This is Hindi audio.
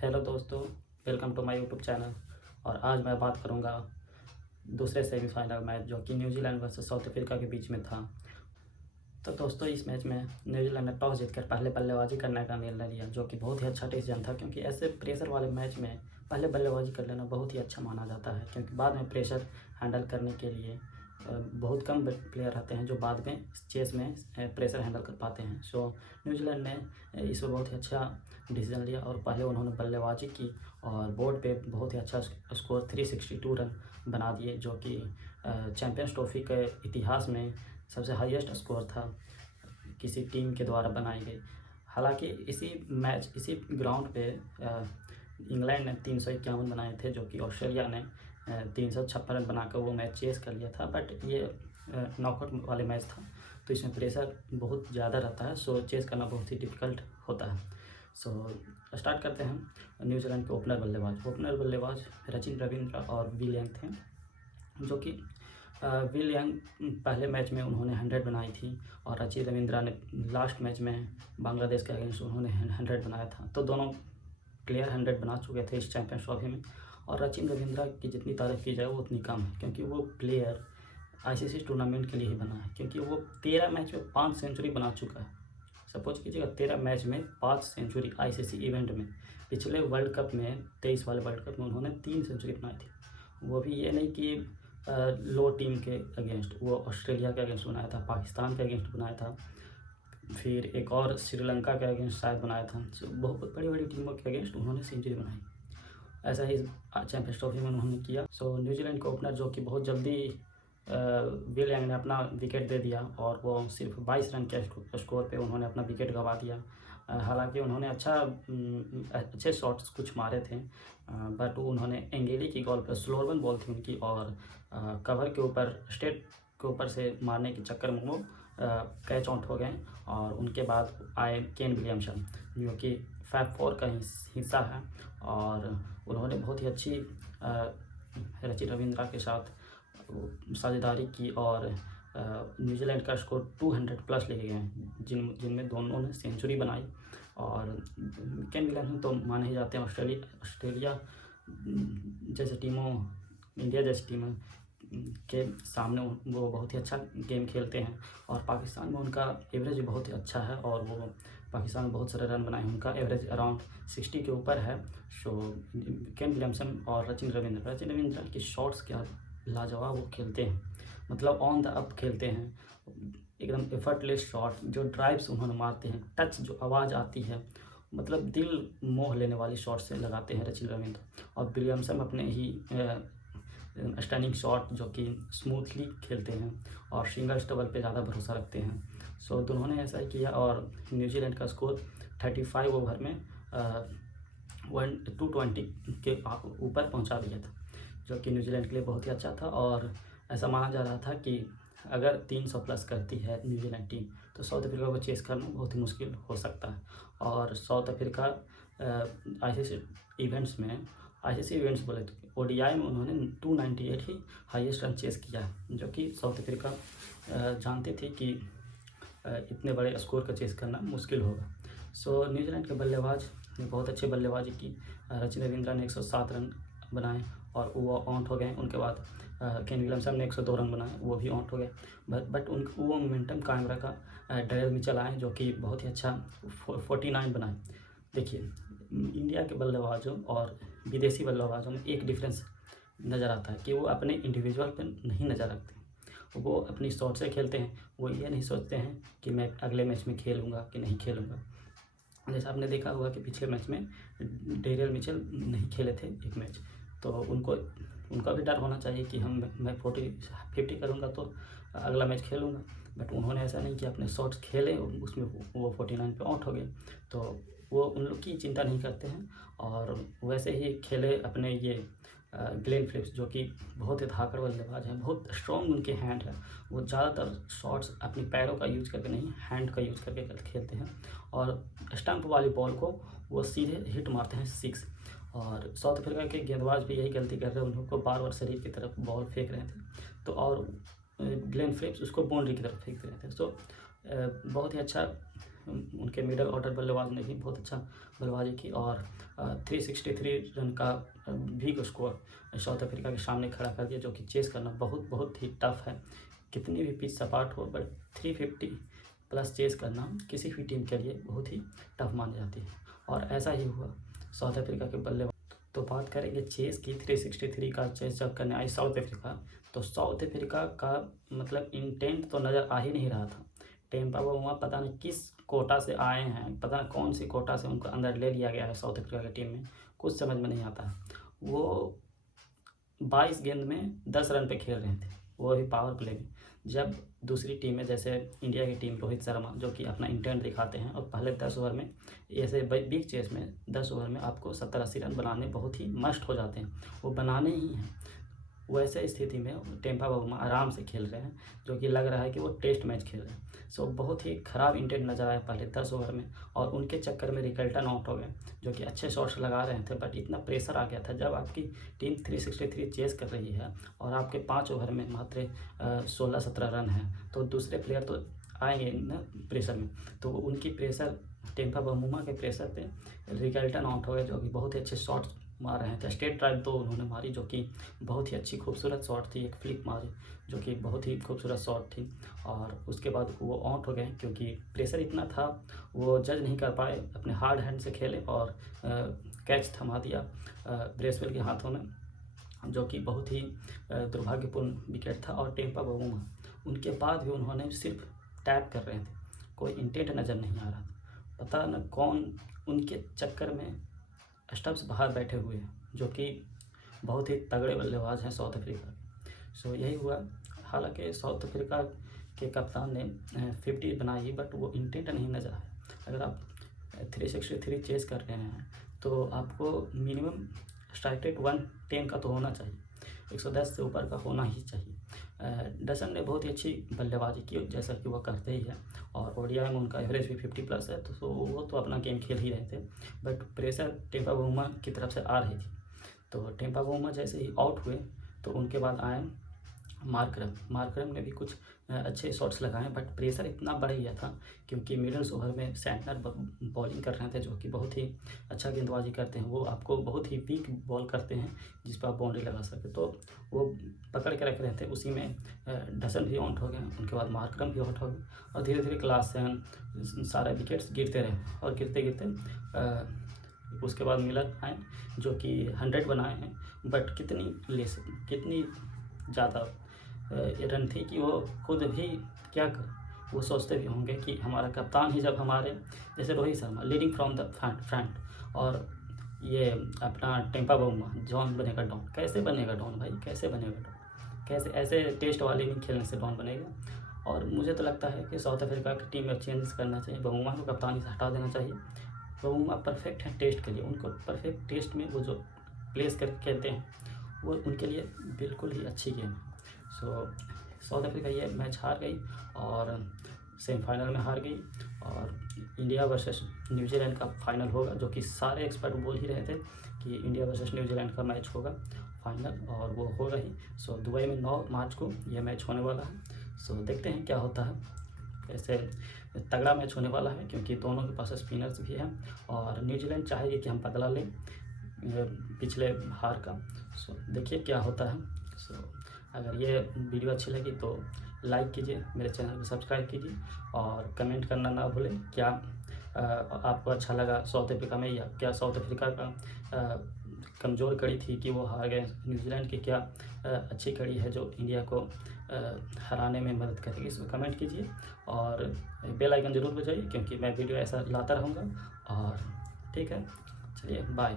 हेलो दोस्तों, welcome to my YouTube channel. और आज मैं बात करूंगा दूसरे सेमीफाइनल मैच जो कि न्यूजीलैंड वर्सेस साउथ अफ्रीका के बीच में था। तो दोस्तों, इस मैच में न्यूजीलैंड ने टॉस जीतकर पहले बल्लेबाजी करने का निर्णय लिया, जो कि बहुत ही अच्छा डिसीजन था, क्योंकि ऐसे प्रेशर वाले मैच में पहले बल्लेबाजी कर लेना बहुत ही अच्छा माना जाता है, क्योंकि बाद में प्रेशर हैंडल करने के लिए बहुत कम प्लेयर रहते हैं जो बाद में चेस में प्रेशर हैंडल कर पाते हैं। सो न्यूजीलैंड ने इस पर बहुत ही अच्छा डिसीजन लिया और पहले उन्होंने बल्लेबाजी की और बोर्ड पे बहुत ही अच्छा स्कोर 362 रन बना दिए, जो कि चैम्पियंस ट्रॉफी के इतिहास में सबसे हाईएस्ट स्कोर था किसी टीम के द्वारा बनाई गई। हालांकि इसी ग्राउंड पे इंग्लैंड ने 351 बनाए थे, जो कि ऑस्ट्रेलिया ने 356 रन बनाकर वो मैच चेस कर लिया था। बट ये नॉकआउट वाले मैच था, तो इसमें प्रेशर बहुत ज़्यादा रहता है, सो चेस करना बहुत ही डिफ़िकल्ट होता है। सो स्टार्ट करते हैं। न्यूजीलैंड के ओपनर बल्लेबाज रचिन रविंद्र और विल यंग थे, जो कि विल यंग पहले मैच में उन्होंने 100 बनाई थी और रचिन रविंद्रा ने लास्ट मैच में बांग्लादेश के अगेंस्ट उन्होंने 100 बनाया था। तो दोनों प्लेयर 100 बना चुके थे इस चैंपियंस ट्रॉफी में। और रचिन रविंद्रा की जितनी तारीफ़ की जाए वो उतनी कम है, क्योंकि वो प्लेयर आईसीसी टूर्नामेंट के लिए ही बना है, क्योंकि वो 13 मैच में 5 सेंचुरी बना चुका है। सपोज कीजिएगा 13 मैच में 5 सेंचुरी आईसीसी इवेंट में। पिछले वर्ल्ड कप में 23 वाले वर्ल्ड कप में उन्होंने 3 सेंचुरी बनाई थी, वो भी ये नहीं कि लो टीम के अगेंस्ट। वो ऑस्ट्रेलिया के अगेंस्ट बनाया था, पाकिस्तान के अगेंस्ट बनाया था, फिर एक और श्रीलंका के अगेंस्ट शायद बनाया था। सो बहुत बड़ी बड़ी टीमों के अगेंस्ट उन्होंने सेंचुरी बनाई। ऐसा ही चैंपियंस ट्रॉफी में उन्होंने किया। सो न्यूजीलैंड के ओपनर जो कि बहुत जल्दी विल यंग ने अपना विकेट दे दिया और वो सिर्फ 22 रन के स्कोर पे उन्होंने अपना विकेट गंवा दिया। हालांकि उन्होंने अच्छे शॉट्स कुछ मारे थे, बट उन्होंने एंगेली की बॉल पर स्लोवर बॉल थी उनकी, और कवर के ऊपर स्टेट के ऊपर से मारने के चक्कर में वो कैच आउट हो गए। और उनके बाद आए केन विलियमसन, जो कि फैब 4 का हिस्सा है, और उन्होंने बहुत ही अच्छी रचिन रविंद्रा के साथ साझेदारी की और न्यूजीलैंड का स्कोर 200 प्लस लेके गए, जिनमें दोनों ने सेंचुरी बनाई। और केन विलियमसन तो माने ही जाते हैं ऑस्ट्रेलिया जैसे टीमों, इंडिया जैसी टीमों के सामने वो बहुत ही अच्छा गेम खेलते हैं। और पाकिस्तान में उनका एवरेज बहुत ही अच्छा है, और वो पाकिस्तान में बहुत सारे रन बनाए हैं, उनका एवरेज अराउंड 60 के ऊपर है। सो केन विलियमसन और रचिन रविंद्र की शॉट्स क्या लाजवाब वो खेलते हैं, मतलब ऑन द अप खेलते हैं, एकदम एफर्टलेस शॉट, जो ड्राइव्स उन्होंने मारते हैं, टच जो आवाज़ आती है, मतलब दिल मोह लेने वाली शॉट से लगाते हैं रचिन रविंद्र। और विलियमसन अपने ही स्टनिंग शॉट जो कि स्मूथली खेलते हैं और सिंगल्स डबल पे ज़्यादा भरोसा रखते हैं। सो दोनों ने ऐसा ही किया और न्यूजीलैंड का स्कोर 35 ओवर में 220 के ऊपर पहुंचा दिया था, जो कि न्यूजीलैंड के लिए बहुत ही अच्छा था। और ऐसा माना जा रहा था कि अगर 300 प्लस करती है न्यूजीलैंड टीम तो साउथ अफ्रीका को चेस करना बहुत ही मुश्किल हो सकता है। और साउथ अफ्रीका आईसीसी इवेंट्स बोले तो ओडीआई में उन्होंने 298 ही हाईएस्ट रन चेस किया है, जो कि साउथ अफ्रीका जानते थे कि इतने बड़े स्कोर का चेस करना मुश्किल होगा। सो न्यूजीलैंड के बल्लेबाज ने बहुत अच्छी बल्लेबाजी की। रचिन रविंद्रा ने 107 रन बनाए और वो आउट हो गए। उनके बाद केन विलियमसन ने 102 रन बनाए, वो भी आउट हो गए। बट वो मोमेंटम कायम रखा। डेरिल मिचेल आए जो कि बहुत ही अच्छा 49 बनाए। देखिए, इंडिया के बल्लेबाजों और विदेशी बल्लेबाजों में एक डिफरेंस नज़र आता है कि वो अपने इंडिविजुअल पर नहीं नज़र रखते, वो अपनी शॉट से खेलते हैं। वो ये नहीं सोचते हैं कि मैं अगले मैच में खेलूँगा कि नहीं खेलूँगा। जैसा आपने देखा होगा कि पिछले मैच में डेरियल मिचेल नहीं खेले थे एक मैच, तो उनका भी डर होना चाहिए कि मैं 50 करूँगा तो अगला मैच खेलूँगा। बट उन्होंने ऐसा नहीं किया, अपने शॉट्स खेले, उसमें वो 49 पे आउट हो गए। तो वो उन लोग की चिंता नहीं करते हैं। और वैसे ही खेले अपने ये ग्लेन फिलिप्स, जो कि बहुत ही धाकड़ बल्लेबाज हैं, बहुत स्ट्रॉन्ग उनके हैंड है। वो ज़्यादातर शॉट्स अपनी पैरों का यूज़ करके नहीं, हैंड का यूज़ करके खेलते हैं, और स्टंप वाली बॉल को वो सीधे हिट मारते हैं 6। और साउथ अफ्रीका के गेंदबाज भी यही गलती कर रहे हैं, उनको बार बार शरीर की तरफ बॉल फेंक रहे थे, तो और ग्लेन फिलिप्स उसको बाउंड्री की तरफ फेंक रहे थे। सो बहुत ही अच्छा उनके मिडल ऑर्डर बल्लेबाज ने भी बहुत अच्छा बल्लेबाजी की और 363 रन का बिग स्कोर साउथ अफ्रीका के सामने खड़ा कर दिया, जो कि चेस करना बहुत बहुत ही टफ है। कितनी भी पिच सपाट हो, बट 350 प्लस चेस करना किसी भी टीम के लिए बहुत ही टफ मानी जाती है, और ऐसा ही हुआ साउथ अफ्रीका के बल्लेबाज। तो बात करेंगे चेस की। 363 का चेस जब करने आई साउथ अफ्रीका, तो साउथ अफ्रीका का मतलब इंटेंट तो नज़र आ ही नहीं रहा था। टेम्पा बाउमा पता नहीं किस कोटा से आए हैं, पता नहीं कौन सी कोटा से उनको अंदर ले लिया गया है साउथ अफ्रीका की टीम में, कुछ समझ में नहीं आता है। वो 22 गेंद में 10 रन पे खेल रहे थे, वो भी पावर प्ले में। जब दूसरी टीमें जैसे इंडिया की टीम, रोहित शर्मा जो कि अपना इंटेंट दिखाते हैं और पहले 10 ओवर में, ऐसे बिग चेस में 10 ओवर में आपको 70-80 रन बनाने बहुत ही मस्ट हो जाते हैं, वो बनाने ही हैं। वैसे स्थिति में टेम्पा बाउमा आराम से खेल रहे हैं, जो कि लग रहा है कि वो टेस्ट मैच खेल रहे हैं। सो बहुत ही ख़राब इंटेंट नज़र आया पहले 10 ओवर में, और उनके चक्कर में रिकल्टन आउट हो गए, जो कि अच्छे शॉट्स लगा रहे थे, बट इतना प्रेशर आ गया था। जब आपकी टीम 363 चेस कर रही है और आपके 5 ओवर में मात्र 16-17 रन है, तो दूसरे प्लेयर तो आएंगे ना प्रेशर में, तो उनकी प्रेशर, टेम्पा बाउमा के प्रेशर पे रिकल्टन आउट हो गए, जो कि बहुत ही अच्छे शॉट्स मार रहे थे। स्ट्रेट ड्राइव तो उन्होंने मारी, जो कि बहुत ही अच्छी खूबसूरत शॉट थी। एक फ्लिक मारी, जो कि बहुत ही खूबसूरत शॉट थी, और उसके बाद वो आउट हो गए क्योंकि प्रेशर इतना था, वो जज नहीं कर पाए, अपने हार्ड हैंड से खेले और कैच थमा दिया ब्रेसवेल के हाथों में, जो कि बहुत ही दुर्भाग्यपूर्ण विकेट था। और टेम्पा बाउमा उनके बाद भी उन्होंने सिर्फ टैप कर रहे थे, कोई इंटेंट नज़र नहीं आ रहा था। पता न कौन उनके चक्कर में स्टम्प्स बाहर बैठे हुए हैं, जो कि बहुत ही तगड़े बल्लेबाज हैं साउथ अफ्रीका के। सो यही हुआ। हालांकि साउथ अफ्रीका के कप्तान ने 50 बनाई, बट वो इंटेंट नहीं नज़र आया। अगर आप 363 चेस कर रहे हैं तो आपको मिनिमम स्ट्राइक रेट 110 का तो होना चाहिए, 110 से ऊपर का होना ही चाहिए। डसन ने बहुत ही अच्छी बल्लेबाजी की, जैसा कि वह करते ही है, और ओडीआई में उनका एवरेज भी 50+ है, तो वो तो अपना गेम खेल ही रहे थे, बट प्रेशर टेम्पा बाउमा की तरफ से आ रही थी। तो टेम्पा बाउमा जैसे ही आउट हुए, तो उनके बाद आए मार्करम ने भी कुछ अच्छे शॉट्स लगाए, बट प्रेशर इतना बढ़ गया था क्योंकि मिडल ओवर में सैंटनर बॉलिंग कर रहे थे, जो कि बहुत ही अच्छा गेंदबाजी करते हैं। वो आपको बहुत ही वीक बॉल करते हैं जिस पर आप बाउंड्री लगा सके, तो वो पकड़ के रख रहे थे। उसी में डसन भी आउट हो गए, उनके बाद मार्करम भी आउट हो गए, और धीरे धीरे क्लासन सारे विकेट्स गिरते रहे, और गिरते गिरते उसके बाद मिलर आए, जो कि 100 बनाए हैं, बट कितनी ज़्यादा रन थी कि वो खुद भी क्या कर, वो सोचते भी होंगे कि हमारा कप्तान ही, जब हमारे जैसे Rohit Sharma leading from the front, और ये अपना टेम्पा बाउमा जॉन बनेगा डॉन। कैसे बनेगा डॉन भाई, कैसे बनेगा डॉन? कैसे ऐसे टेस्ट वाले नहीं खेलने से डॉन बनेगा? और मुझे तो लगता है कि साउथ अफ्रीका की टीम में चेंजेस करना चाहिए, बाउमा को कप्तानी से हटा देना चाहिए। बाउमा परफेक्ट है टेस्ट के लिए, उनको परफेक्ट टेस्ट में वो जो प्लेस करके खेलते हैं, वो उनके लिए बिल्कुल ही अच्छी गेम है। सो साउथ अफ्रीका ये मैच हार गई और सेमीफाइनल में हार गई, और इंडिया वर्सेस न्यूजीलैंड का फाइनल होगा, जो कि सारे एक्सपर्ट बोल ही रहे थे कि इंडिया वर्सेस न्यूजीलैंड का मैच होगा फाइनल, और वो होगा ही। सो दुबई में 9 मार्च को ये मैच होने वाला है। सो देखते हैं क्या होता है, कैसे तगड़ा मैच होने वाला है, क्योंकि दोनों के पास स्पिनर्स भी हैं, और न्यूजीलैंड चाहेगी कि हम बदला लें पिछले हार का। सो देखिए क्या होता है। सो अगर ये वीडियो अच्छी लगी तो लाइक कीजिए, मेरे चैनल को सब्सक्राइब कीजिए, और कमेंट करना ना भूलें क्या आपको अच्छा लगा साउथ अफ्रीका में, या क्या साउथ अफ्रीका का कमज़ोर कड़ी थी कि वो हार गए, न्यूजीलैंड की क्या अच्छी कड़ी है जो इंडिया को हराने में मदद करेगी। इसमें कमेंट कीजिए, और बेल आइकन ज़रूर बजाइए, क्योंकि मैं वीडियो ऐसा लाता रहूँगा। और ठीक है, चलिए बाय।